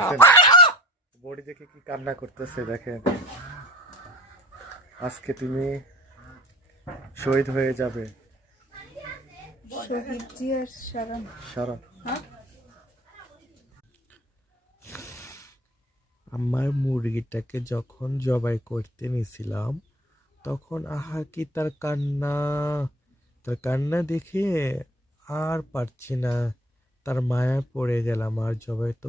দেখছেন বডি দেখে কি কান্না করতেছে দেখেন। আজকে তুমি শহীদ হয়ে যাবে। শহীদ জিয়ার সারা হ্যাঁ? আমার মুরগিটাকে যখন জবাই করতে নিয়েছিলাম তখন আহা কি তার কান্না দেখে আর পারছি না, তার মায়া পড়ে গেলাম আর জবাই তো